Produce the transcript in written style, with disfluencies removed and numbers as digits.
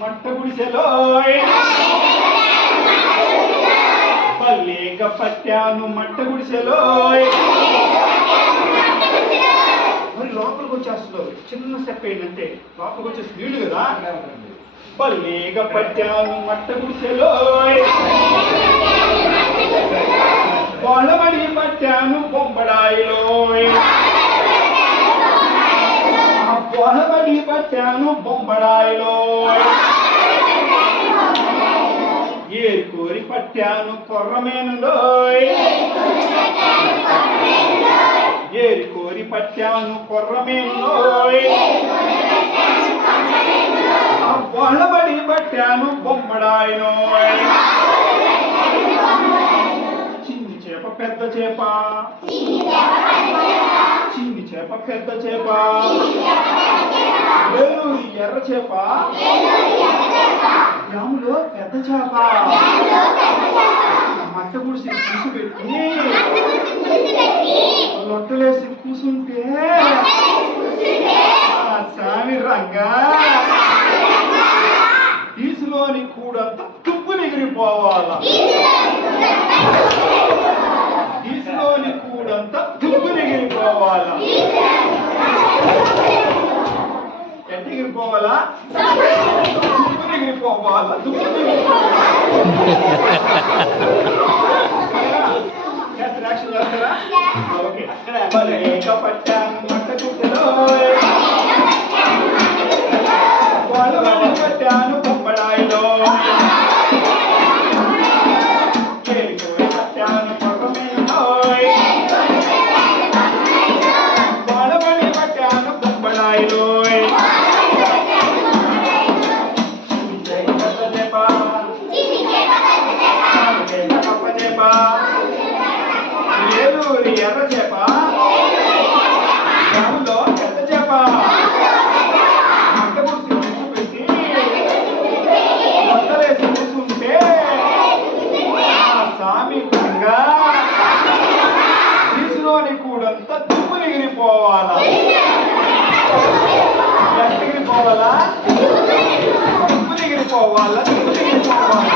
మట్ట గుడిసెలో పల్లేక పట్టాను మట్ట గుడిసెలో మరి లోపలికి వచ్చేస్తున్నారు. చిన్న స్టెప్ ఏంటంటే లోపలికి వచ్చే స్పీడ్ కదా. పల్లేక పట్టాను మట్ట గుడిసెలో వాళ్ళబడి పట్టాను బొంబడాయిలో వాళ్ళబడి పట్టాను బొంబడాయిలో ఏరుకోరి పట్టాను కొర్రమేనులో ఏరుకోరి పట్టాను కొర్రమేనులో వాళ్ళబడి పట్టాను బొంబడాయిలో చిన్ని చేప పెద్ద చేప చిన్ని చేప పెద్ద చేప వేలూరి ఎర్ర చేప గ్రాములో పెద్ద చేప మట్ట గుడిసి కూసుపెట్టి లొట్టలేసి కూసుంటే సామి రంగా ఈసులోని కూడంతా తుప్పు ఎగిరిపోవాలా ఈసులోని కూడంతా తుప్పు ఎగిరిపోవాలా ఎంత ఎగిరిపోవాలా తుప్పు ఎగిరిపోవాలా యాక్షన్ చేస్తారా? ఓకే. పట్టాను మట్ట గుడిసెలో వాళ్ళబడి పట్టాను బొంబడాయిలో ఏరుకోరి పట్టాను కొర్రమేనులో వాళ్ళబడి పట్టాను బొంబడాయిలో ఏలూరి ఎర్ర చేప గ్రామంలో పెద్ద చేప మట్ట గుడిసి కూర్చోబెట్టి లొట్టలేసి కూర్చుంటే సామి రంగా తీసులోని కూడంతా తుప్పు ఎగిరిపోవాలా ఎంత ఎగిరిపోవాలా తుప్పు ఎగిరిపోవాలా తుప్పు ఎగిరిపోవాలా